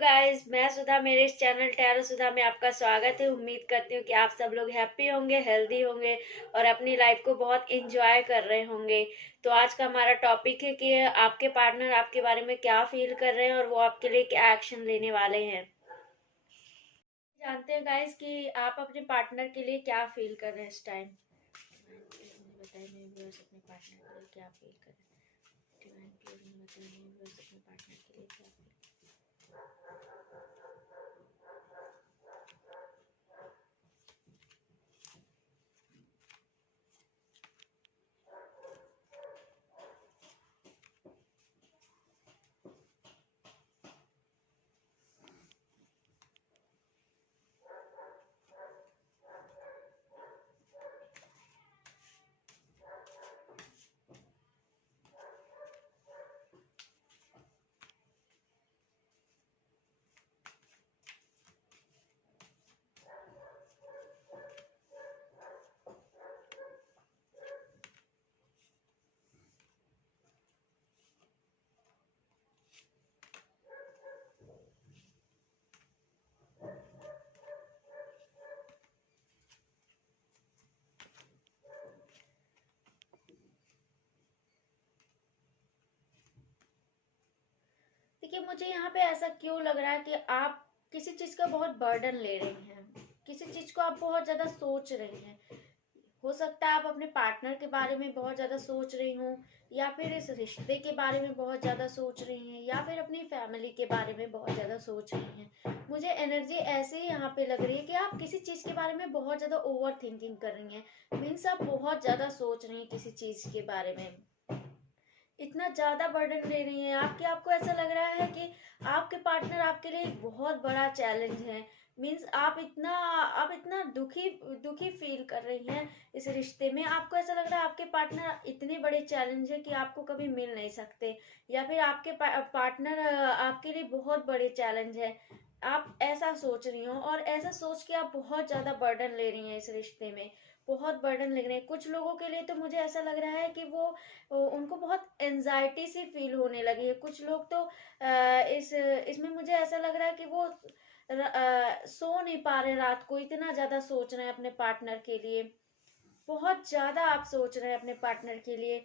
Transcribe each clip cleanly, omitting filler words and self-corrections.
Guys, मैं सुधा। मेरे इस चैनल टैरो सुधा में आपका स्वागत है। उम्मीद करती हूँ कि आप सब लोग हैप्पी होंगे, हेल्दी होंगे और अपनी लाइफ को बहुत एंजॉय कर रहे होंगे। तो आज का हमारा टॉपिक है कि आपके पार्टनर आपके बारे में क्या फील कर रहे हैं और वो आपके लिए क्या एक्शन लेने वाले हैं। जानते हैं गाइस कि आप अपने पार्टनर के लिए क्या फील कर रहे हैं इस टाइम। मुझे बताइए मेरे व्यूअर्स अपने पार्टनर के लिए क्या फील कर रहे हैं। डिवाइन प्लीज मुझे बताइए मेरे व्यूअर्स अपने पार्टनर के लिए क्या फील। देखिए, मुझे यहाँ पे ऐसा क्यों लग रहा है कि आप किसी चीज का बहुत बर्डन ले रही हैं। किसी चीज को आप बहुत ज्यादा सोच रही हैं। हो सकता है आप अपने पार्टनर के बारे में बहुत ज्यादा सोच रही हूँ, या फिर इस रिश्ते के बारे में बहुत ज्यादा सोच रही हैं, या फिर अपनी फैमिली के बारे में बहुत ज्यादा सोच रही हैं। मुझे एनर्जी ऐसे ही यहाँ पे लग रही है कि आप किसी चीज के बारे में बहुत ज्यादा ओवर थिंकिंग कर रही हैं। मीन्स आप बहुत ज्यादा सोच रही हैं किसी चीज के बारे में। इतना ज्यादा बर्डन ले रही हैं आप कि आपको ऐसा लग रहा है कि आपके पार्टनर आपके लिए एक बहुत बड़ा चैलेंज है। मीन्स आप इतना दुखी दुखी फील कर रही हैं इस रिश्ते में। आपको ऐसा लग रहा है आपके पार्टनर इतने बड़े चैलेंज है कि आपको कभी मिल नहीं सकते, या फिर आपके पार्टनर आपके लिए बहुत बड़े चैलेंज है। आप ऐसा सोच रही हो और ऐसा सोच के आप बहुत ज्यादा बर्डन ले रही हैं इस रिश्ते में। बहुत बर्डन ले रहे हैं। कुछ लोगों के लिए तो मुझे ऐसा लग रहा है कि वो उनको बहुत एनजाइटी सी फील होने लगी है। कुछ लोग तो इसमें मुझे ऐसा लग रहा है कि वो सो नहीं पा रहे रात को, इतना ज्यादा सोच रहे हैं अपने पार्टनर के लिए। बहुत ज्यादा आप सोच रहे हैं अपने पार्टनर के लिए।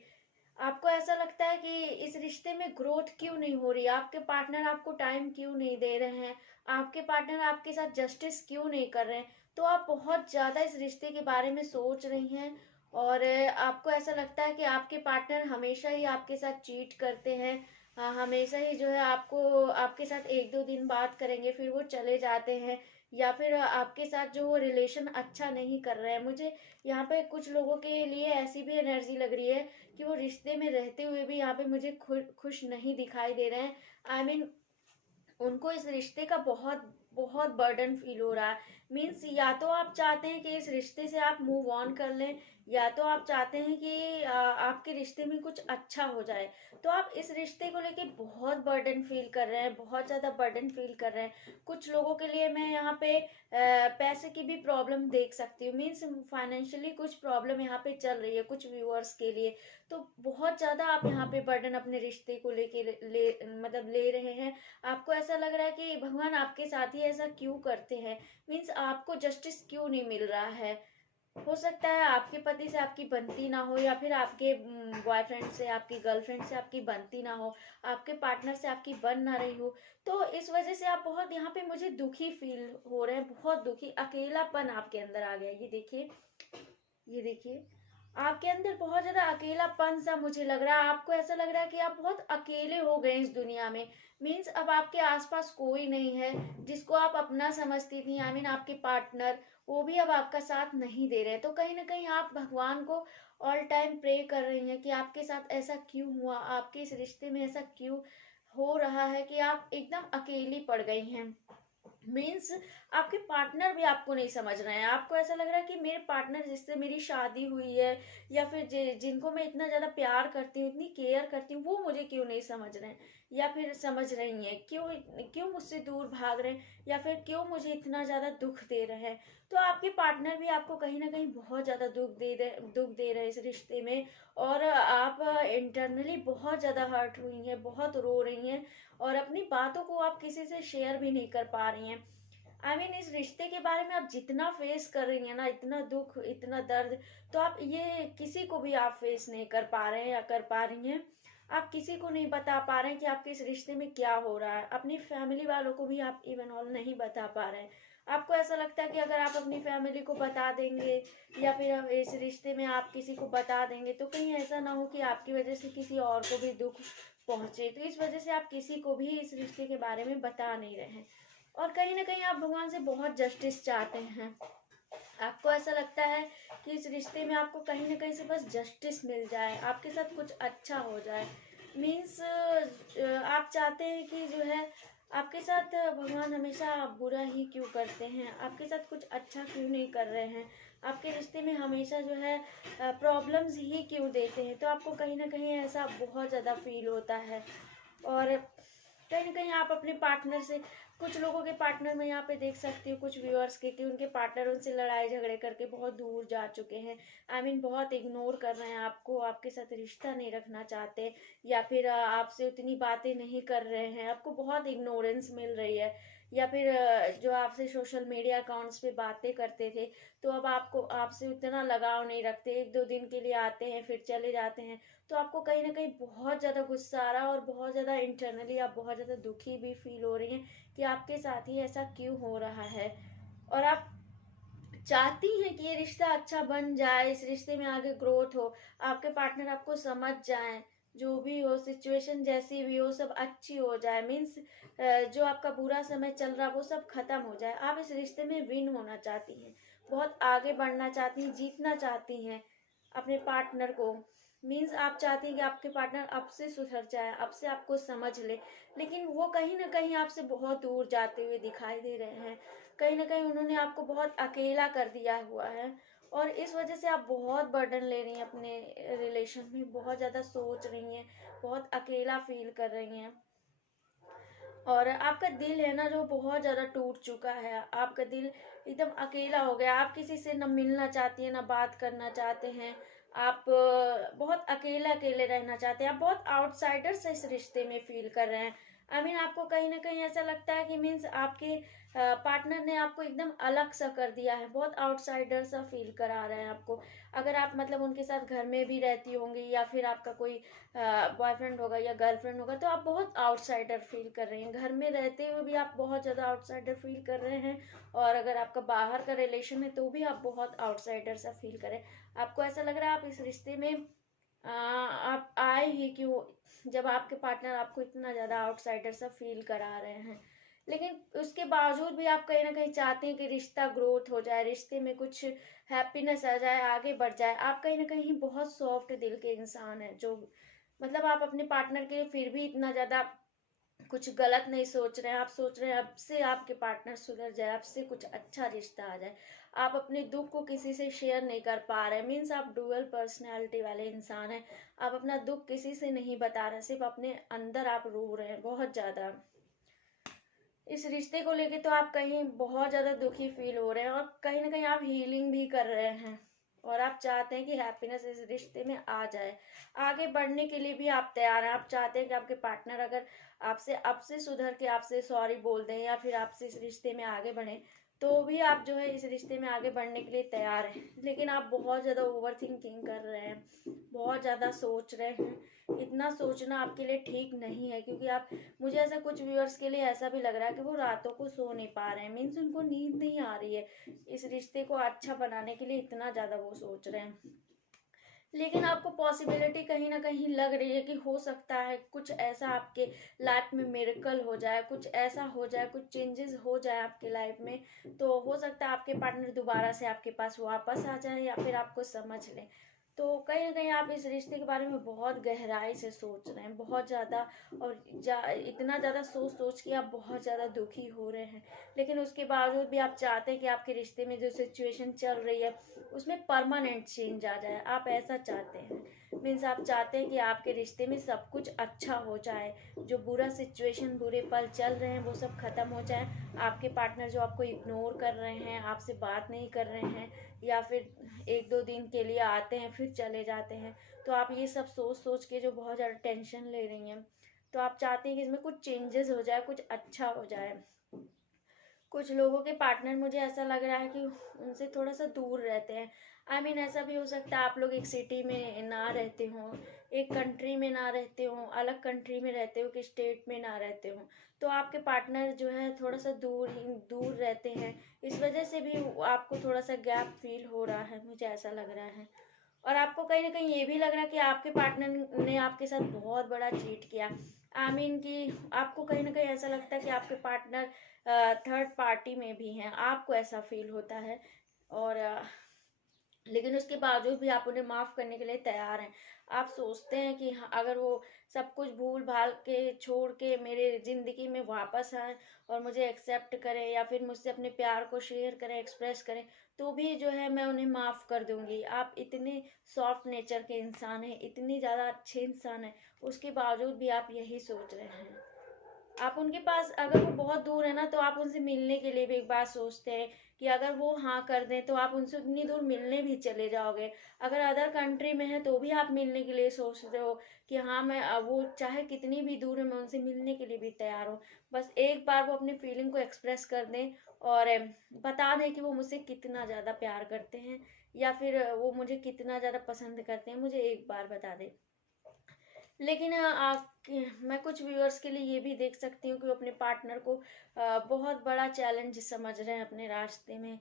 आपको ऐसा लगता है कि इस रिश्ते में ग्रोथ क्यों नहीं हो रही, आपके पार्टनर आपको टाइम क्यों नहीं दे रहे हैं, आपके पार्टनर आपके साथ जस्टिस क्यों नहीं कर रहे हैं। तो आप बहुत ज्यादा इस रिश्ते के बारे में सोच रही हैं। और आपको ऐसा लगता है कि आपके पार्टनर हमेशा ही आपके साथ चीट करते हैं। हमेशा ही जो है आपको आपके साथ एक दो दिन बात करेंगे फिर वो चले जाते हैं, या फिर आपके साथ जो वो रिलेशन अच्छा नहीं कर रहे हैं। मुझे यहाँ पे कुछ लोगों के लिए ऐसी भी एनर्जी लग रही है कि वो रिश्ते में रहते हुए भी यहाँ पे मुझे खुश नहीं दिखाई दे रहे हैं। आई मीन उनको इस रिश्ते का बहुत बहुत बर्डन फील हो रहा है। मीन्स या तो आप चाहते हैं कि इस रिश्ते से आप मूव ऑन कर लें, या तो आप चाहते हैं कि आपके रिश्ते में कुछ अच्छा हो जाए। तो आप इस रिश्ते को लेके बहुत बर्डन फील कर रहे हैं, बहुत ज्यादा बर्डन फील कर रहे हैं। कुछ लोगों के लिए मैं यहाँ पे पैसे की भी प्रॉब्लम देख सकती हूँ। मीन्स फाइनेंशियली कुछ प्रॉब्लम यहाँ पे चल रही है कुछ व्यूअर्स के लिए। तो बहुत ज्यादा आप यहाँ पे बर्डन अपने रिश्ते को लेके मतलब ले रहे हैं। आपको ऐसा लग रहा है कि भगवान आपके साथ ही ऐसा क्यों करते हैं। मीन्स आपको जस्टिस क्यों नहीं मिल रहा है। हो सकता है आपके पति से आपकी बनती ना हो, या फिर आपके बॉयफ्रेंड से आपकी गर्लफ्रेंड से आपकी बनती ना हो, आपके पार्टनर से आपकी बन ना रही हो। तो इस वजह से आप बहुत यहाँ पे मुझे दुखी फील हो रहे हैं, बहुत दुखी, अकेलापन आपके अंदर आ गया। ये देखिए, ये देखिए, आपके अंदर बहुत ज्यादा अकेलापन सा मुझे लग रहा है। आपको ऐसा लग रहा है कि आप बहुत अकेले हो गए इस दुनिया में। मीन्स अब आपके आसपास कोई नहीं है जिसको आप अपना समझती थी। आई मीन आपके पार्टनर, वो भी अब आपका साथ नहीं दे रहे। तो कहीं ना कहीं आप भगवान को ऑल टाइम प्रे कर रही हैं कि आपके साथ ऐसा क्यों हुआ, आपके इस रिश्ते में ऐसा क्यों हो रहा है कि आप एकदम अकेली पड़ गई हैं। मीन्स आपके पार्टनर भी आपको नहीं समझ रहे हैं। आपको ऐसा लग रहा है कि मेरे पार्टनर जिससे मेरी शादी हुई है, या फिर जिनको मैं इतना ज़्यादा प्यार करती हूँ, इतनी केयर करती हूँ, वो मुझे क्यों नहीं समझ रहे हैं, या फिर समझ रही हैं, क्यों क्यों मुझसे दूर भाग रहे हैं, या फिर क्यों मुझे इतना ज़्यादा दुख दे रहे हैं। तो आपके पार्टनर भी आपको कहीं ना कहीं बहुत ज़्यादा दुख दे रहे हैं इस रिश्ते में, और आप इंटरनली बहुत ज़्यादा हर्ट हुई हैं, बहुत रो रही हैं, और अपनी बातों को आप किसी से शेयर भी नहीं कर पा रही हैं। इस रिश्ते के बारे में आप जितना फेस कर रही हैं ना, इतना दुख, इतना दर्द, तो आप ये किसी को भी आप फेस नहीं कर पा रहे हैं या कर पा रही हैं। आप किसी को नहीं बता पा रहे हैं कि आपके इस रिश्ते में क्या हो रहा है। अपनी फैमिली वालों को भी आप इवन ऑल नहीं बता पा रहे हैं। आपको ऐसा लगता है कि अगर आप अपनी फैमिली को बता देंगे, या फिर इस रिश्ते में आप किसी को बता देंगे, तो कहीं ऐसा ना हो कि आपकी वजह से किसी और को भी दुख पहुंचे। तो इस वजह से आप किसी को भी इस रिश्ते के बारे में बता नहीं रहे हैं, और कहीं ना कहीं आप भगवान से बहुत जस्टिस चाहते हैं। आपको ऐसा लगता है कि इस रिश्ते में आपको कहीं ना कहीं से बस जस्टिस मिल जाए, आपके साथ कुछ अच्छा हो जाए। मीन्स आप चाहते हैं कि जो है आपके साथ भगवान हमेशा बुरा ही क्यों करते हैं, आपके साथ कुछ अच्छा क्यों नहीं कर रहे हैं, आपके रिश्ते में हमेशा जो है प्रॉब्लम्स ही क्यों देते हैं। तो आपको कहीं ना कहीं ऐसा बहुत ज़्यादा फील होता है। और कहीं ना कहीं आप अपने पार्टनर से, कुछ लोगों के पार्टनर में यहाँ पे देख सकती हूँ, कुछ व्यूअर्स के, कि उनके पार्टनर उनसे लड़ाई झगड़े करके बहुत दूर जा चुके हैं। बहुत इग्नोर कर रहे हैं आपको, आपके साथ रिश्ता नहीं रखना चाहते, या फिर आपसे उतनी बातें नहीं कर रहे हैं, आपको बहुत इग्नोरेंस मिल रही है। या फिर जो आपसे सोशल मीडिया अकाउंट्स पे बातें करते थे, तो अब आपको आपसे उतना लगाव नहीं रखते, एक दो दिन के लिए आते हैं फिर चले जाते हैं। तो आपको कहीं ना कहीं बहुत ज़्यादा गुस्सा आ रहा है, और बहुत ज़्यादा इंटरनली आप बहुत ज़्यादा दुखी भी फील हो रही हैं कि आपके साथ ही ऐसा क्यों हो रहा है। और आप चाहती हैं कि ये रिश्ता अच्छा बन जाए, इस रिश्ते में आगे ग्रोथ हो, आपके पार्टनर आपको समझ जाए, जो भी हो सिचुएशन जैसी भी हो सब अच्छी हो जाए। मीन्स जो आपका बुरा समय चल रहा है वो सब खत्म हो जाए। आप इस रिश्ते में विन होना चाहती हैं, बहुत आगे बढ़ना चाहती हैं, जीतना चाहती हैं अपने पार्टनर को। मीन्स आप चाहती हैं कि आपके पार्टनर आपसे सुधर जाए, आपसे आपको समझ ले, लेकिन वो कहीं ना कहीं आपसे बहुत दूर जाते हुए दिखाई दे रहे हैं। कहीं ना कहीं उन्होंने आपको बहुत अकेला कर दिया हुआ है, और इस वजह से आप बहुत बर्डन ले रही हैं अपने रिलेशन में, बहुत ज़्यादा सोच रही हैं, बहुत अकेला फील कर रही हैं। और आपका दिल है ना जो बहुत ज़्यादा टूट चुका है, आपका दिल एकदम अकेला हो गया। आप किसी से ना मिलना चाहती हैं, ना बात करना चाहते हैं। आप बहुत अकेले अकेले रहना चाहते हैं, आप बहुत आउटसाइडर से इस रिश्ते में फील कर रहे हैं। आपको कहीं ना कहीं ऐसा लगता है कि मीन्स आपके पार्टनर ने आपको एकदम अलग सा कर दिया है, बहुत आउटसाइडर सा फील करा रहे हैं आपको। अगर आप मतलब उनके साथ घर में भी रहती होंगी, या फिर आपका कोई बॉयफ्रेंड होगा या गर्लफ्रेंड होगा, तो आप बहुत आउटसाइडर फील कर रही हैं। घर में रहते हुए भी आप बहुत ज़्यादा आउटसाइडर फील कर रहे हैं, और अगर आपका बाहर का रिलेशन है तो भी आप बहुत आउटसाइडर सा फील कर रहे हैं। आपको ऐसा लग रहा है आप इस रिश्ते में आप आए ही क्यों, जब आपके पार्टनर आपको इतना ज़्यादा आउटसाइडर सा फील करा रहे हैं। लेकिन उसके बावजूद भी आप कहीं ना कहीं चाहते हैं कि रिश्ता ग्रोथ हो जाए, रिश्ते में कुछ हैप्पीनेस आ जाए, आगे बढ़ जाए। आप कहीं ना कहीं बहुत सॉफ्ट दिल के इंसान हैं, जो मतलब आप अपने पार्टनर के लिए फिर भी इतना ज़्यादा कुछ गलत नहीं सोच रहे हैं। आप सोच रहे हैं अब से आपके पार्टनर सुधर जाए, आपसे कुछ अच्छा रिश्ता आ जाए। आप अपने दुख को किसी से शेयर नहीं कर पा रहे। मीन्स आप डुअल पर्सनैलिटी वाले इंसान हैं। आप अपना दुख किसी से नहीं बता रहे, सिर्फ अपने अंदर आप रो रहे हैं बहुत ज़्यादा। इस रिश्ते को लेके तो आप कहीं बहुत ज़्यादा दुखी फील हो रहे हैं, और कहीं ना कहीं आप हीलिंग भी कर रहे हैं, और आप चाहते हैं कि हैप्पीनेस इस रिश्ते में आ जाए। आगे बढ़ने के लिए भी आप तैयार हैं। आप चाहते हैं कि आपके पार्टनर अगर आपसे अब से सुधर के आपसे सॉरी बोल दें, या फिर आपसे इस रिश्ते में आगे बढ़ें, तो भी आप जो है इस रिश्ते में आगे बढ़ने के लिए तैयार हैं। लेकिन आप बहुत ज़्यादा ओवर थिंकिंग कर रहे हैं, बहुत ज़्यादा सोच रहे हैं। इतना सोचना आपके लिए ठीक नहीं है, क्योंकि आप, मुझे ऐसा कुछ व्यूअर्स के लिए ऐसा भी लग रहा है कि वो रातों को सो नहीं पा रहे हैं। मीन्स उनको नींद नहीं आ रही है, इस रिश्ते को अच्छा बनाने के लिए इतना ज़्यादा वो सोच रहे हैं। लेकिन आपको पॉसिबिलिटी कहीं ना कहीं लग रही है कि हो सकता है कुछ ऐसा आपके लाइफ में मिरेकल हो जाए, कुछ ऐसा हो जाए, कुछ चेंजेस हो जाए आपके लाइफ में। तो हो सकता है आपके पार्टनर दोबारा से आपके पास वापस आ जाए, या फिर आपको समझ लें। तो कहीं ना कहीं आप इस रिश्ते के बारे में बहुत गहराई से सोच रहे हैं, बहुत ज़्यादा, और इतना ज़्यादा सोच सोच के आप बहुत ज़्यादा दुखी हो रहे हैं। लेकिन उसके बावजूद भी आप चाहते हैं कि आपके रिश्ते में जो सिचुएशन चल रही है उसमें परमानेंट चेंज आ जाए, आप ऐसा चाहते हैं। मीन्स आप चाहते हैं कि आपके रिश्ते में सब कुछ अच्छा हो जाए, जो बुरा सिचुएशन, बुरे पल चल रहे हैं वो सब खत्म हो जाए। आपके पार्टनर जो आपको इग्नोर कर रहे हैं, आपसे बात नहीं कर रहे हैं, या फिर एक दो दिन के लिए आते हैं फिर चले जाते हैं, तो आप ये सब सोच सोच के जो बहुत ज़्यादा टेंशन ले रही हैं, तो आप चाहते हैं कि इसमें कुछ चेंजेस हो जाए, कुछ अच्छा हो जाए। कुछ लोगों के पार्टनर मुझे ऐसा लग रहा है कि उनसे थोड़ा सा दूर रहते हैं। ऐसा भी हो सकता है आप लोग एक सिटी में ना रहते हो, एक कंट्री में ना रहते हो, अलग कंट्री में रहते हो कि स्टेट में ना रहते हो, तो आपके पार्टनर जो है थोड़ा सा दूर रहते हैं। इस वजह से भी आपको थोड़ा सा गैप फील हो रहा है, मुझे ऐसा लग रहा है। और आपको कहीं ना कहीं ये भी लग रहा है कि आपके पार्टनर ने आपके साथ बहुत बड़ा चीट किया। कि आपको कहीं ना कहीं ऐसा लगता है कि आपके पार्टनर थर्ड पार्टी में भी हैं, आपको ऐसा फील होता है। और लेकिन उसके बावजूद भी आप उन्हें माफ करने के लिए तैयार हैं। आप सोचते हैं कि हाँ, अगर वो सब कुछ भूल भाल के छोड़ के मेरे जिंदगी में वापस आए और मुझे एक्सेप्ट करें, या फिर मुझसे अपने प्यार को शेयर करें, एक्सप्रेस करें, तो भी जो है मैं उन्हें माफ कर दूंगी। आप इतने सॉफ्ट नेचर के इंसान हैं, इतनी ज्यादा अच्छे इंसान हैं, उसके बावजूद भी आप यही सोच रहे हैं। आप उनके पास, अगर वो बहुत दूर है ना, तो आप उनसे मिलने के लिए भी एक बार सोचते हैं कि अगर वो हाँ कर दें तो आप उनसे उतनी दूर मिलने भी चले जाओगे। अगर अदर कंट्री में है तो भी आप मिलने के लिए सोचते हो कि हाँ मैं वो चाहे कितनी भी दूर है मैं उनसे मिलने के लिए भी तैयार हूँ। बस एक बार वो अपनी फीलिंग को एक्सप्रेस कर दें और बता दें कि वो मुझसे कितना ज़्यादा प्यार करते हैं, या फिर वो मुझे कितना ज़्यादा पसंद करते हैं, मुझे एक बार बता दें। लेकिन आप, मैं कुछ व्यूअर्स के लिए ये भी देख सकती हूँ कि वो अपने पार्टनर को बहुत बड़ा चैलेंज समझ रहे हैं अपने रास्ते में।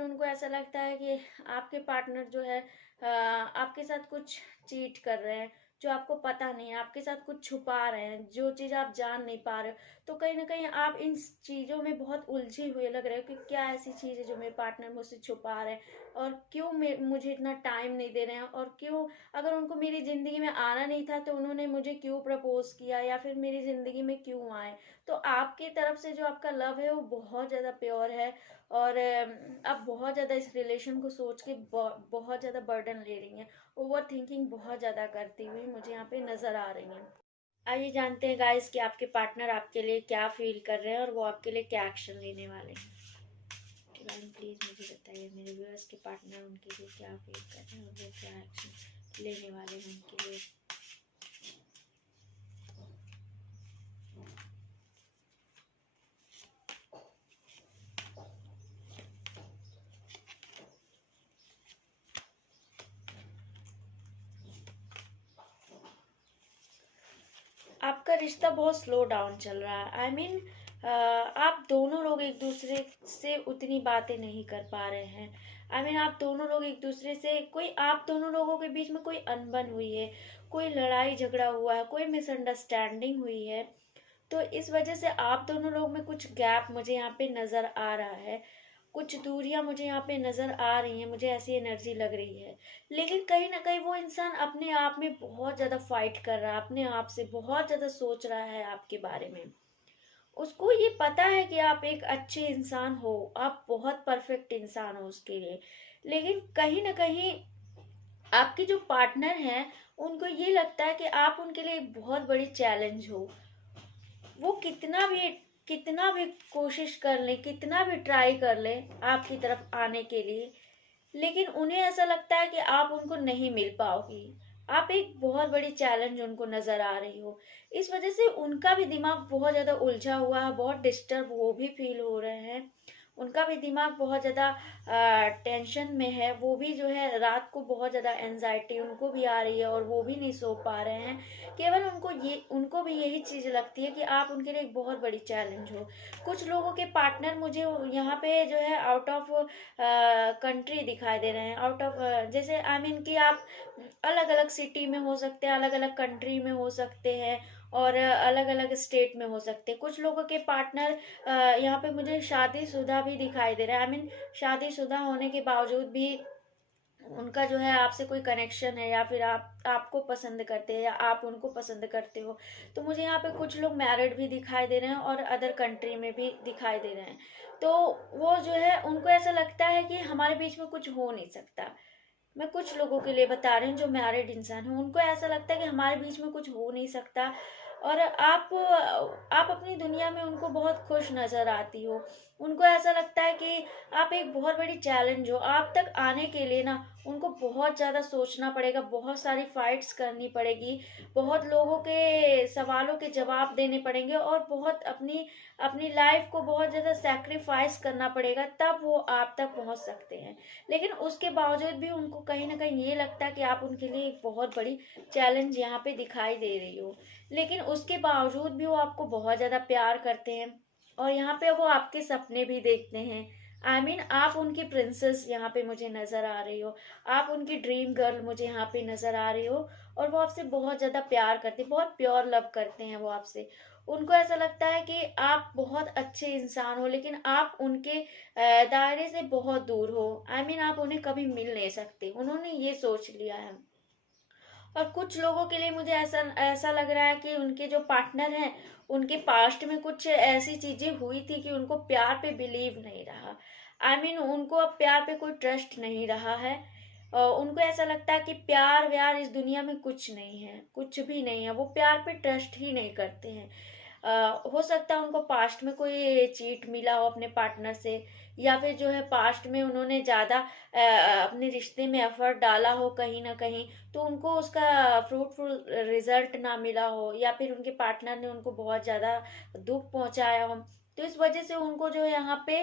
उनको ऐसा लगता है कि आपके पार्टनर जो है आपके साथ कुछ चीट कर रहे हैं, जो आपको पता नहीं है, आपके साथ कुछ छुपा रहे हैं, जो चीज़ आप जान नहीं पा रहे हो। तो कहीं ना कहीं आप इन चीज़ों में बहुत उलझे हुए लग रहे हो कि क्या ऐसी चीज़ है जो मेरे पार्टनर मुझसे छुपा रहे हैं, और क्यों मुझे इतना टाइम नहीं दे रहे हैं, और क्यों, अगर उनको मेरी ज़िंदगी में आना नहीं था तो उन्होंने मुझे क्यों प्रपोज किया, या फिर मेरी ज़िंदगी में क्यों आए। तो आपकी तरफ से जो आपका लव है वो बहुत ज़्यादा प्योर है, और आप बहुत ज़्यादा इस रिलेशन को सोच के बहुत ज़्यादा बर्डन ले रही हैं। ओवर थिंकिंग बहुत ज़्यादा करती हुई मुझे यहाँ पे नज़र आ रही हैं। आइए जानते हैं गाइस कि आपके पार्टनर आपके लिए क्या फील कर रहे हैं और वो आपके लिए क्या एक्शन लेने वाले हैं। प्लीज़ मुझे बताइए मेरे व्यूअर्स के पार्टनर उनके लिए क्या फील कर रहे हैं और वो क्या एक्शन लेने वाले हैं उनके लिए। आपका रिश्ता बहुत स्लो डाउन चल रहा है। आप दोनों लोग एक दूसरे से उतनी बातें नहीं कर पा रहे हैं। आप दोनों लोग एक दूसरे से, कोई आप दोनों लोगों के बीच में कोई अनबन हुई है, कोई लड़ाई झगड़ा हुआ है, कोई मिसअंडरस्टैंडिंग हुई है। तो इस वजह से आप दोनों लोग में कुछ गैप मुझे यहाँ पे नज़र आ रहा है, कुछ दूरियां मुझे यहाँ पे नज़र आ रही हैं, मुझे ऐसी एनर्जी लग रही है। लेकिन कहीं ना कहीं वो इंसान अपने आप में बहुत ज़्यादा फाइट कर रहा है, अपने आप से बहुत ज़्यादा सोच रहा है आपके बारे में। उसको ये पता है कि आप एक अच्छे इंसान हो, आप बहुत परफेक्ट इंसान हो उसके लिए। लेकिन कहीं ना कहीं आपके जो पार्टनर हैं उनको ये लगता है कि आप उनके लिए एक बहुत बड़ी चैलेंज हो। वो कितना भी कोशिश कर ले, कितना भी ट्राई कर ले आपकी तरफ आने के लिए, लेकिन उन्हें ऐसा लगता है कि आप उनको नहीं मिल पाओगी। आप एक बहुत बड़ी चैलेंज उनको नजर आ रही हो। इस वजह से उनका भी दिमाग बहुत ज्यादा उलझा हुआ है, बहुत डिस्टर्ब वो भी फील हो रहे हैं। उनका भी दिमाग बहुत ज़्यादा टेंशन में है, वो भी जो है रात को बहुत ज़्यादा एनजाइटी उनको भी आ रही है और वो भी नहीं सो पा रहे हैं। केवल उनको भी यही चीज़ लगती है कि आप उनके लिए एक बहुत बड़ी चैलेंज हो। कुछ लोगों के पार्टनर मुझे यहाँ पे जो है आउट ऑफ कंट्री दिखाई दे रहे हैं, आउट ऑफ, जैसे कि आप अलग अलग सिटी में हो सकते हैं, अलग अलग कंट्री में हो सकते हैं, और अलग अलग स्टेट में हो सकते हैं। कुछ लोगों के पार्टनर यहाँ पे मुझे शादीशुदा भी दिखाई दे रहा है। शादीशुदा होने के बावजूद भी उनका जो है आपसे कोई कनेक्शन है, या फिर आप आपको पसंद करते हैं या आप उनको पसंद करते हो। तो मुझे यहाँ पे कुछ लोग मैरिड भी दिखाई दे रहे हैं और अदर कंट्री में भी दिखाई दे रहे हैं। तो वो जो है उनको ऐसा लगता है कि हमारे बीच में कुछ हो नहीं सकता। मैं कुछ लोगों के लिए बता रही हूँ जो मैरिड इंसान है, उनको ऐसा लगता है कि हमारे बीच में कुछ हो नहीं सकता। और आप अपनी दुनिया में उनको बहुत खुश नजर आती हो। उनको ऐसा लगता है कि आप एक बहुत बड़ी चैलेंज हो। आप तक आने के लिए ना उनको बहुत ज़्यादा सोचना पड़ेगा, बहुत सारी फाइट्स करनी पड़ेगी, बहुत लोगों के सवालों के जवाब देने पड़ेंगे, और बहुत अपनी अपनी लाइफ को बहुत ज़्यादा सेक्रीफाइस करना पड़ेगा, तब वो आप तक पहुंच सकते हैं। लेकिन उसके बावजूद भी उनको कहीं ना कहीं ये लगता है कि आप उनके लिए एक बहुत बड़ी चैलेंज यहाँ पे दिखाई दे रही हो। लेकिन उसके बावजूद भी वो आपको बहुत ज़्यादा प्यार करते हैं, और यहाँ पे वो आपके सपने भी देखते हैं। आप उनकी प्रिंसेस यहाँ पे मुझे नजर आ रही हो। आप उनकी ड्रीम गर्ल मुझे यहाँ पे नजर आ रही हो। और वो आपसे बहुत ज्यादा प्यार करते हैं, बहुत प्योर लव करते हैं वो आपसे। उनको ऐसा लगता है कि आप बहुत अच्छे इंसान हो, लेकिन आप उनके दायरे से बहुत दूर हो। आप उन्हें कभी मिल नहीं सकते, उन्होंने ये सोच लिया है। और कुछ लोगों के लिए मुझे ऐसा ऐसा लग रहा है कि उनके जो पार्टनर हैं, उनके पास्ट में कुछ ऐसी चीजें हुई थी कि उनको प्यार पे बिलीव नहीं रहा। उनको अब प्यार पे कोई ट्रस्ट नहीं रहा है। उनको ऐसा लगता है कि प्यार व्यार इस दुनिया में कुछ नहीं है, कुछ भी नहीं है। वो प्यार पे ट्रस्ट ही नहीं करते हैं। हो सकता है उनको पास्ट में कोई चीट मिला हो अपने पार्टनर से, या फिर जो है पास्ट में उन्होंने ज्यादा अपने रिश्ते में एफर्ट डाला हो कहीं ना कहीं, तो उनको उसका फ्रूटफुल रिजल्ट ना मिला हो, या फिर उनके पार्टनर ने उनको बहुत ज्यादा दुख पहुंचाया हो। तो इस वजह से उनको जो है यहाँ पे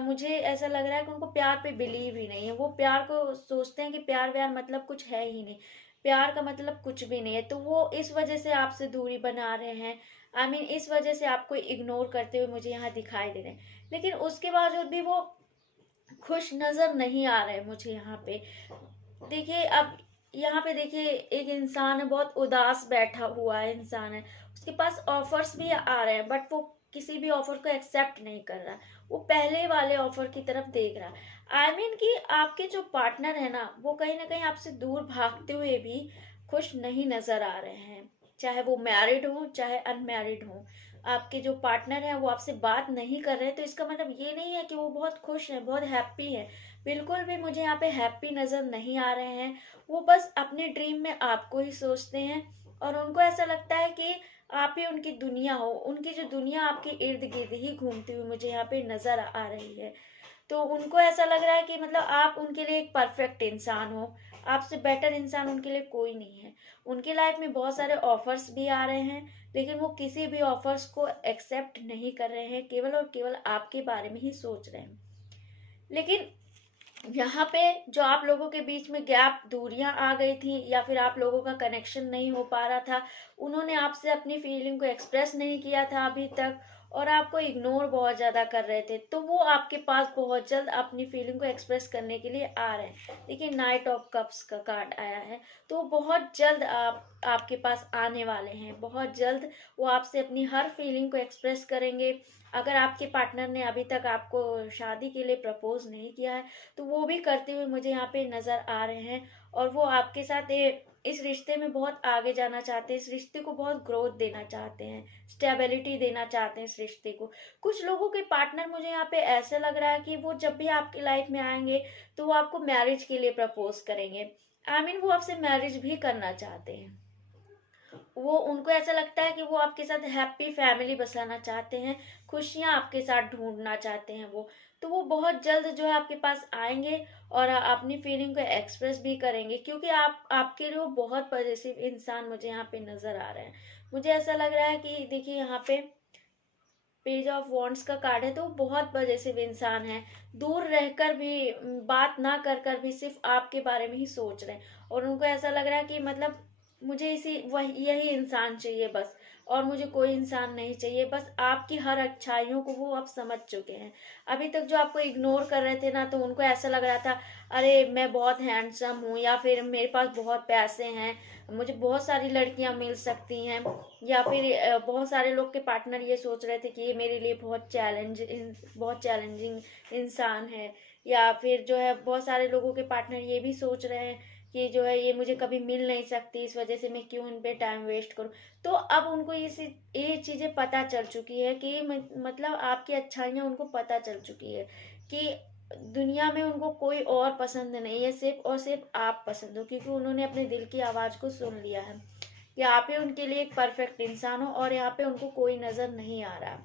मुझे ऐसा लग रहा है कि उनको प्यार पे बिलीव ही नहीं है। वो प्यार को सोचते हैं कि प्यार व्यार मतलब कुछ है ही नहीं, प्यार का मतलब कुछ भी नहीं है। तो वो इस वजह से आपसे दूरी बना रहे हैं। इस वजह से आपको इग्नोर करते हुए मुझे यहाँ दिखाई दे रहे हैं। लेकिन उसके बावजूद भी वो खुश नजर नहीं आ रहे मुझे यहाँ पे। देखिए अब यहाँ पे देखिए, एक इंसान है, बहुत उदास बैठा हुआ है इंसान है। उसके पास ऑफर्स भी आ रहे हैं, बट वो किसी भी ऑफर को एक्सेप्ट नहीं कर रहा। वो पहले वाले ऑफर की तरफ देख रहा। कि आपके जो पार्टनर है ना, वो कहीं ना कहीं आपसे दूर भागते हुए भी खुश नहीं नजर आ रहे हैं। चाहे वो मैरिड हो चाहे अनमैरिड हो, आपके जो पार्टनर है वो आपसे बात नहीं कर रहे, तो इसका मतलब ये नहीं है कि वो बहुत खुश है, बहुत हैप्पी है। बिल्कुल भी मुझे यहाँ पे हैप्पी नजर नहीं आ रहे हैं। वो बस अपने ड्रीम में आपको ही सोचते हैं, और उनको ऐसा लगता है कि आप ही उनकी दुनिया हो। उनकी जो दुनिया आपके इर्द गिर्द ही घूमती हुई मुझे यहाँ पे नजर आ रही है। तो उनको ऐसा लग रहा है कि मतलब आप उनके लिए एक परफेक्ट इंसान हो। आपसे बेटर इंसान उनके लिए कोई नहीं है। उनकी लाइफ में बहुत सारे ऑफर्स भी आ रहे हैं, लेकिन वो किसी भी ऑफर्स को एक्सेप्ट नहीं कर रहे हैं, केवल और केवल आपके बारे में ही सोच रहे हैं। लेकिन यहाँ पे जो आप लोगों के बीच में गैप, दूरियां आ गई थी, या फिर आप लोगों का कनेक्शन नहीं हो पा रहा था, उन्होंने आपसे अपनी फीलिंग को एक्सप्रेस नहीं किया था अभी तक, और आपको इग्नोर बहुत ज्यादा कर रहे थे, तो वो आपके पास बहुत जल्द अपनी फीलिंग को एक्सप्रेस करने के लिए आ रहे हैं। देखिए, नाइट ऑफ कप्स का कार्ड आया है, तो वो बहुत जल्द आपके पास आने वाले हैं। बहुत जल्द वो आपसे अपनी हर फीलिंग को एक्सप्रेस करेंगे। अगर आपके पार्टनर ने अभी तक आपको शादी के लिए प्रपोज नहीं किया है, तो वो भी करते हुए मुझे यहाँ पे नजर आ रहे हैं। और वो आपके साथ इस रिश्ते में बहुत आगे जाना चाहते हैं, इस रिश्ते को बहुत ग्रोथ देना चाहते हैं, स्टेबिलिटी देना चाहते हैं इस रिश्ते को। कुछ लोगों के पार्टनर मुझे यहाँ पे ऐसे लग रहा है कि वो जब भी आपकी लाइफ में आएंगे, तो वो आपको मैरिज के लिए प्रपोज करेंगे। वो आपसे मैरिज भी करना चाहते हैं। वो उनको ऐसा लगता है कि वो आपके साथ हैप्पी फैमिली बसाना चाहते हैं, खुशियां आपके साथ ढूंढना चाहते हैं वो। तो वो बहुत जल्द जो है आपके पास आएंगे, और अपनी फीलिंग को एक्सप्रेस भी करेंगे, क्योंकि आप आपके लिए वो बहुत पॉजिटिव इंसान मुझे यहाँ पे नजर आ रहे हैं। मुझे ऐसा लग रहा है कि देखिए, यहाँ पे पेज ऑफ वॉन्ड्स का कार्ड है, तो वो बहुत पॉजिटिव इंसान है। दूर रहकर भी, बात ना कर कर भी सिर्फ आपके बारे में ही सोच रहे हैं, और उनको ऐसा लग रहा है कि मतलब मुझे इसी वही यही इंसान चाहिए बस, और मुझे कोई इंसान नहीं चाहिए। बस आपकी हर अच्छाइयों को वो अब समझ चुके हैं। अभी तक जो आपको इग्नोर कर रहे थे ना, तो उनको ऐसा लग रहा था, अरे मैं बहुत हैंडसम हूँ, या फिर मेरे पास बहुत पैसे हैं, मुझे बहुत सारी लड़कियां मिल सकती हैं, या फिर बहुत सारे लोग के पार्टनर ये सोच रहे थे कि ये मेरे लिए बहुत चैलेंजिंग इंसान है, या फिर जो है बहुत सारे लोगों के पार्टनर ये भी सोच रहे हैं कि जो है ये मुझे कभी मिल नहीं सकती, इस वजह से मैं क्यों इन पे टाइम वेस्ट करूं। तो अब उनको ये चीजें पता चल चुकी है कि मतलब आपकी अच्छाइयाँ उनको पता चल चुकी है कि दुनिया में उनको कोई और पसंद नहीं है, सिर्फ और सिर्फ आप पसंद हो, क्योंकि उन्होंने अपने दिल की आवाज को सुन लिया है कि आप ही उनके लिए एक परफेक्ट इंसान हो और यहाँ पे उनको कोई नजर नहीं आ रहा।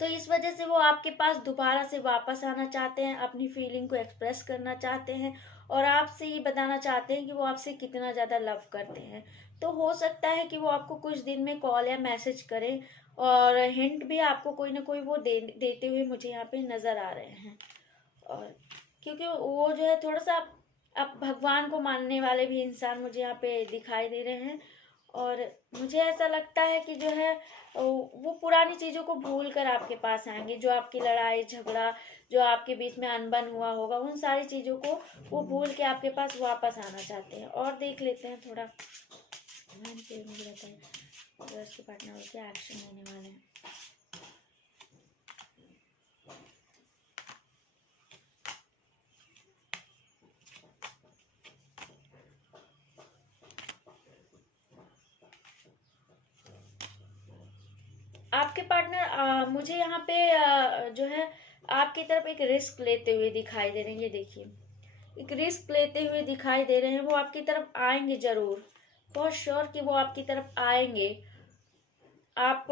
तो इस वजह से वो आपके पास दोबारा से वापस आना चाहते हैं, अपनी फीलिंग को एक्सप्रेस करना चाहते हैं और आपसे ये बताना चाहते हैं कि वो आपसे कितना ज़्यादा लव करते हैं। तो हो सकता है कि वो आपको कुछ दिन में कॉल या मैसेज करें, और हिंट भी आपको कोई ना कोई वो देते हुए मुझे यहाँ पे नज़र आ रहे हैं। और क्योंकि वो जो है थोड़ा सा अब भगवान को मानने वाले भी इंसान मुझे यहाँ पे दिखाई दे रहे हैं। और मुझे ऐसा लगता है कि जो है वो पुरानी चीजों को भूल कर आपके पास आएंगे, जो आपकी लड़ाई झगड़ा, जो आपके बीच में अनबन हुआ होगा, उन सारी चीजों को वो भूल के आपके पास वापस आना चाहते हैं। और देख लेते हैं थोड़ा मुझे बताइए अगर उसके पार्टनर से एक्शन लेने वाले हैं। आपके पार्टनर मुझे यहाँ पे जो है आपकी तरफ एक रिस्क लेते हुए दिखाई दे रहे हैं। ये देखिए, एक रिस्क लेते हुए दिखाई दे रहे हैं। वो आपकी तरफ आएंगे जरूर, बहुत श्योर कि वो आपकी तरफ आएंगे। आप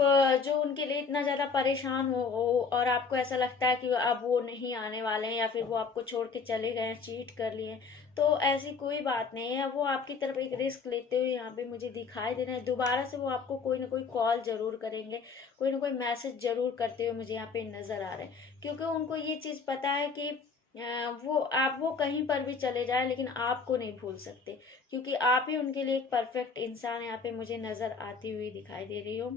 जो उनके लिए इतना ज्यादा परेशान हो और आपको ऐसा लगता है कि अब वो नहीं आने वाले हैं या फिर वो आपको छोड़ के चले गए हैं, चीट कर लिए हैं, तो ऐसी कोई बात नहीं है। वो आपकी तरफ एक रिस्क लेते हुए यहाँ पे मुझे दिखाई दे रहे हैं। दोबारा से वो आपको कोई ना कोई कॉल जरूर करेंगे, कोई ना कोई मैसेज जरूर करते हुए मुझे यहाँ पे नजर आ रहे हैं, क्योंकि उनको ये चीज पता है कि वो कहीं पर भी चले जाए लेकिन आपको नहीं भूल सकते, क्योंकि आप ही उनके लिए एक परफेक्ट इंसान यहाँ पे मुझे नजर आती हुई दिखाई दे रही हो।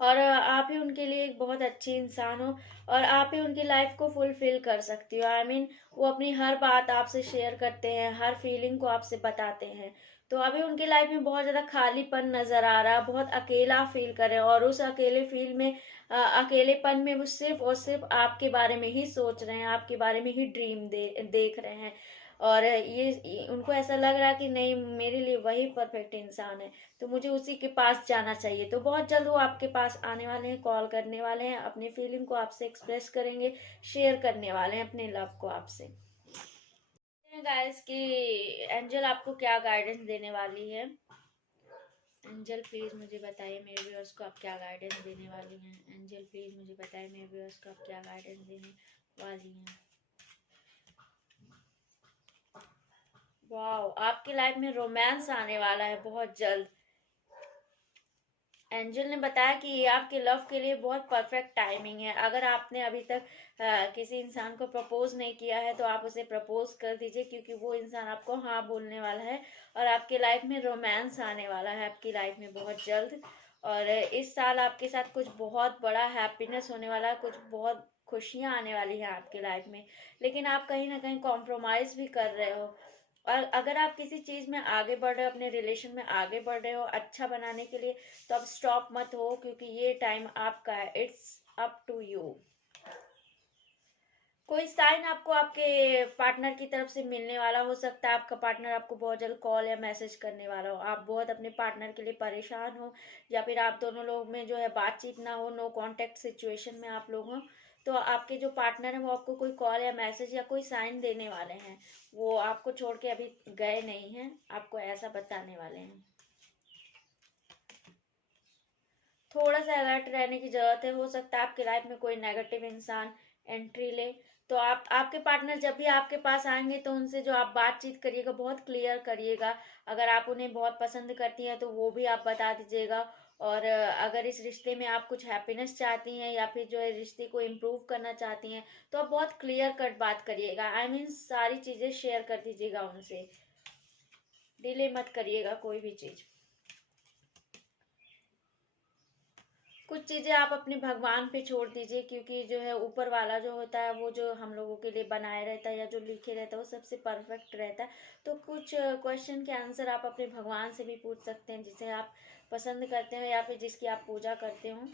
और आप ही उनके लिए एक बहुत अच्छी इंसान हो और आप ही उनकी लाइफ को फुलफिल कर सकती हो। आई मीन वो अपनी हर बात आपसे शेयर करते हैं, हर फीलिंग को आपसे बताते हैं। तो अभी उनकी लाइफ में बहुत ज्यादा खालीपन नजर आ रहा है, बहुत अकेला फील कर रहे हैं, और उस अकेले फील में अकेलेपन में वो सिर्फ और सिर्फ आपके बारे में ही सोच रहे हैं, आपके बारे में ही ड्रीम देख रहे हैं। और ये उनको ऐसा लग रहा है कि नहीं, मेरे लिए वही परफेक्ट इंसान है, तो मुझे उसी के पास जाना चाहिए। तो बहुत जल्द वो आपके पास आने वाले हैं, कॉल करने वाले हैं, अपनी फीलिंग को आपसे एक्सप्रेस करेंगे, शेयर करने वाले हैं अपने लव को आपसे। गाइस कि एंजल आपको क्या गाइडेंस देने वाली है। एंजल प्लीज मुझे बताइए मेरे व्यूअर्स को आप क्या गाइडेंस देने वाली हैं। एंजल प्लीज मुझे बताइए मेरे व्यूअर्स को आप क्या गाइडेंस देने वाली हैं। वाओ, आपकी लाइफ में रोमांस आने वाला है बहुत जल्द। एंजल ने बताया कि ये आपके लव के लिए बहुत परफेक्ट टाइमिंग है। अगर आपने अभी तक किसी इंसान को प्रपोज नहीं किया है तो आप उसे प्रपोज कर दीजिए, क्योंकि वो इंसान आपको हाँ बोलने वाला है और आपकी लाइफ में रोमांस आने वाला है आपकी लाइफ में बहुत जल्द। और इस साल आपके साथ कुछ बहुत बड़ा हैप्पीनेस होने वाला है, कुछ बहुत खुशियां आने वाली हैं आपकी लाइफ में। लेकिन आप कहीं ना कहीं कॉम्प्रोमाइज भी कर रहे हो, और अगर आप किसी चीज में आगे बढ़ रहे हो, अपने रिलेशन में आगे बढ़ रहे हो अच्छा बनाने के लिए, तो अब स्टॉप मत हो, क्योंकि ये टाइम आपका है। It's up to you. कोई साइन आपको आपके पार्टनर की तरफ से मिलने वाला हो सकता है। आपका पार्टनर आपको बहुत जल्द कॉल या मैसेज करने वाला हो, आप बहुत अपने पार्टनर के लिए परेशान हो, या फिर आप दोनों लोग में जो है बातचीत ना हो, नो कांटेक्ट सिचुएशन में आप लोग हो, तो आपके जो पार्टनर है वो आपको कोई कॉल या मैसेज या कोई साइन देने वाले हैं। वो आपको छोड़ के अभी गए नहीं हैं, आपको ऐसा बताने वाले हैं। थोड़ा सा अलर्ट रहने की जरूरत है। हो सकता है आपकी लाइफ में कोई नेगेटिव इंसान एंट्री ले, तो आप आपके पार्टनर जब भी आपके पास आएंगे तो उनसे जो आप बातचीत करिएगा बहुत क्लियर करिएगा। अगर आप उन्हें बहुत पसंद करती हैं तो वो भी आप बता दीजिएगा। और अगर इस रिश्ते में आप कुछ हैप्पीनेस चाहती हैं या फिर जो है रिश्ते को इम्प्रूव करना चाहती हैं, तो आप बहुत क्लियर कट बात करिएगा। आई मीन सारी चीजें शेयर कर दीजिएगा उनसे, डिले मत करिएगा कोई भी चीज। कुछ चीजें आप अपने भगवान पे छोड़ दीजिए, क्योंकि जो है ऊपर वाला जो होता है वो जो हम लोगों के लिए बनाए रहता है या जो लिखे रहता है वो सबसे परफेक्ट रहता है। तो कुछ क्वेश्चन के आंसर आप अपने भगवान से भी पूछ सकते हैं, जिसे आप पसंद करते हो या फिर जिसकी आप पूजा करते हो।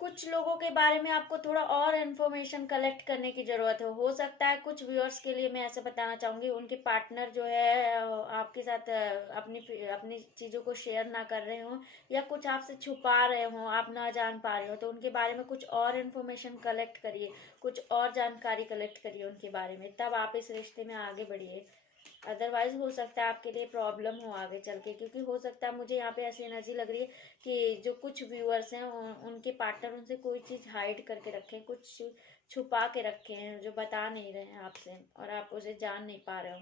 कुछ लोगों के बारे में आपको थोड़ा और इन्फॉर्मेशन कलेक्ट करने की ज़रूरत है। हो सकता है कुछ व्यूअर्स के लिए मैं ऐसे बताना चाहूँगी, उनके पार्टनर जो है आपके साथ अपनी अपनी चीज़ों को शेयर ना कर रहे हों, या कुछ आपसे छुपा रहे हों, आप ना जान पा रहे हो, तो उनके बारे में कुछ और इन्फॉर्मेशन कलेक्ट करिए, कुछ और जानकारी कलेक्ट करिए उनके बारे में, तब आप इस रिश्ते में आगे बढ़िए। अदरवाइज हो सकता है आपके लिए प्रॉब्लम हो आगे चल के, क्योंकि हो सकता है, मुझे यहाँ पे ऐसी एनर्जी लग रही है कि जो कुछ व्यूअर्स हैं उनके पार्टनर उनसे कोई चीज़ हाइड करके रखे हैं, कुछ छुपा के रखे हैं जो बता नहीं रहे हैं आपसे, और आप उसे जान नहीं पा रहे हो।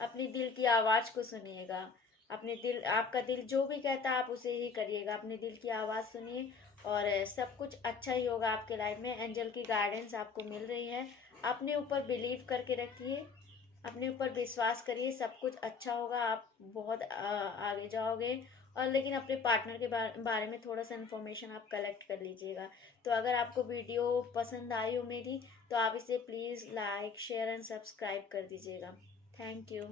अपनी दिल की आवाज़ को सुनिएगा। अपने दिल, आपका दिल जो भी कहता है आप उसे ही करिएगा। अपने दिल की आवाज़ सुनिए और सब कुछ अच्छा ही होगा आपके लाइफ में। एंजल की गाइडेंस आपको मिल रही है। अपने ऊपर बिलीव करके रखिए, अपने ऊपर विश्वास करिए, सब कुछ अच्छा होगा, आप बहुत आगे जाओगे। और लेकिन अपने पार्टनर के बारे में थोड़ा सा इन्फॉर्मेशन आप कलेक्ट कर लीजिएगा। तो अगर आपको वीडियो पसंद आई हो मेरी, तो आप इसे please like share and subscribe कर दीजिएगा। Thank you.